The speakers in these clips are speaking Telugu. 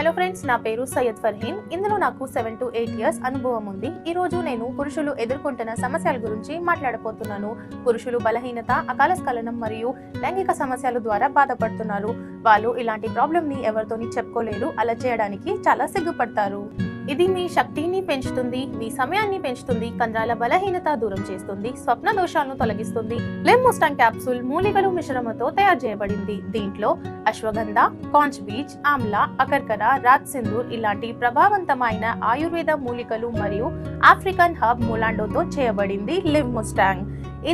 హలో ఫ్రెండ్స్, నా పేరు సయ్యద్ ఫర్హీన్. ఇందులో నాకు 7 to 8 ఇయర్స్ అనుభవం ఉంది. ఈ రోజు నేను పురుషులు ఎదుర్కొంటున్న సమస్యల గురించి మాట్లాడబోతున్నాను. పురుషులు బలహీనత, అకాల స్ఖలనం మరియు లైంగిక సమస్యల ద్వారా బాధపడుతున్నారు. వాళ్ళు ఇలాంటి ప్రాబ్లమ్ ని ఎవరితోని చెప్పుకోలేరు, అలా చేయడానికి చాలా సిగ్గుపడతారు. ఇది మీ శక్తిని పెంచుతుంది, మీ సమయాన్ని పెంచుతుంది, కండరాల బలహీనత దూరం చేస్తుంది, స్వప్న దోషాలను తొలగిస్తుంది. లిమ్ ముస్టాంగ్ క్యాప్సూల్ మూలికలు మిశ్రమంతో తయారు చేయబడింది. దీంట్లో అశ్వగంధ, కాంచ్ బీచ్, ఆమ్లా, అకర్కర, రాజ్ సింధూర్ ఇలాంటి ప్రభావవంతమైన ఆయుర్వేద మూలికలు మరియు ఆఫ్రికన్ హర్బ్ మొలాండోతో చేయబడింది లిమ్ ముస్టాంగ్.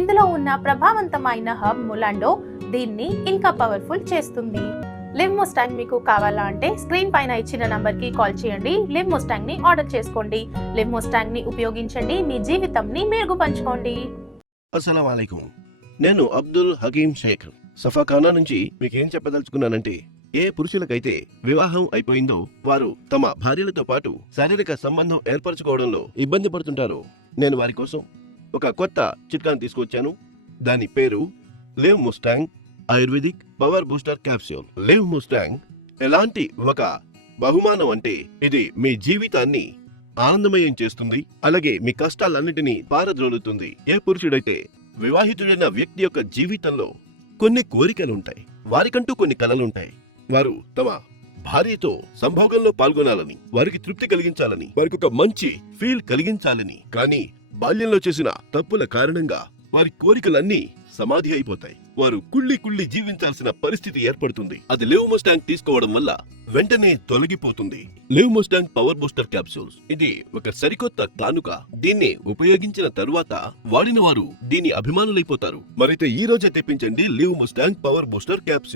ఇందులో ఉన్న ప్రభావవంతమైన హర్బ్ మొలాండో దీన్ని ఇంకా పవర్ఫుల్ చేస్తుంది. లిమ్ ముస్టాంగ్ మీకు కావాలా అంటే స్క్రీన్ పైన ఇచ్చిన నంబర్ కి కాల్ చేయండి. లిమ్ ముస్టాంగ్ ని ఆర్డర్ చేసుకోండి. లిమ్ ముస్టాంగ్ ని ఉపయోగించండి, మీ జీవితంని మెరుగుపంచుకోండి. అస్సలాము అలైకుం. నేను అబ్దుల్ హకీం షేక్ సఫాఖానా నుంచి మీకేం చెప్పదలుచుకున్నానంటే, ఏ పురుషులకైతే వివాహం అయిపోయిందో వారు తమ భార్యలతో పాటు శారీరక సంబంధం ఏర్పరచుకోవడంలో ఇబ్బంది పడుతుంటారు. నేను వారి కోసం ఒక కొత్త చిట్కాను తీసుకొచ్చాను. దాని పేరు Lim Mustang ayurvedic power booster capsule. Lim Mustang ఎలాంటి ఒక బహుమానం అంటే, ఇది మీ జీవితాన్ని ఆనందమయం చేస్తుంది, అలాగే మీ కష్టాలన్నిటినీ పారద్రోలుతుంది. ఏ పురుషుడైతే వివాహితుడైన వ్యక్తి యొక్క జీవితంలో కొన్ని కోరికలుంటాయి, వారికంటూ కొన్ని కలలుంటాయి. వారు తమ భార్యతో సంభోగంలో పాల్గొనాలని, వారికి తృప్తి కలిగించాలని, వారికి ఒక మంచి ఫీల్ కలిగించాలని, కానీ బాల్యంలో చేసిన తప్పుల కారణంగా వారి కోరికలన్నీ సమాధి అయిపోతాయి. వారు కుళ్ళి జీవించాల్సిన పరిస్థితి ఏర్పడుతుంది. అది లివ్ ముస్టాంగ్ తీసుకోవడం వల్ల వెంటనే తొలగిపోతుంది. Live Mustang power booster capsules ఇది ఒక సరికొత్త కానుక. దీన్ని ఉపయోగించిన తరువాత వాడిన వారు దీని అభిమానులైపోతారు. మరైతే ఈ రోజే తెప్పించండి Liv Mustang power booster capsule.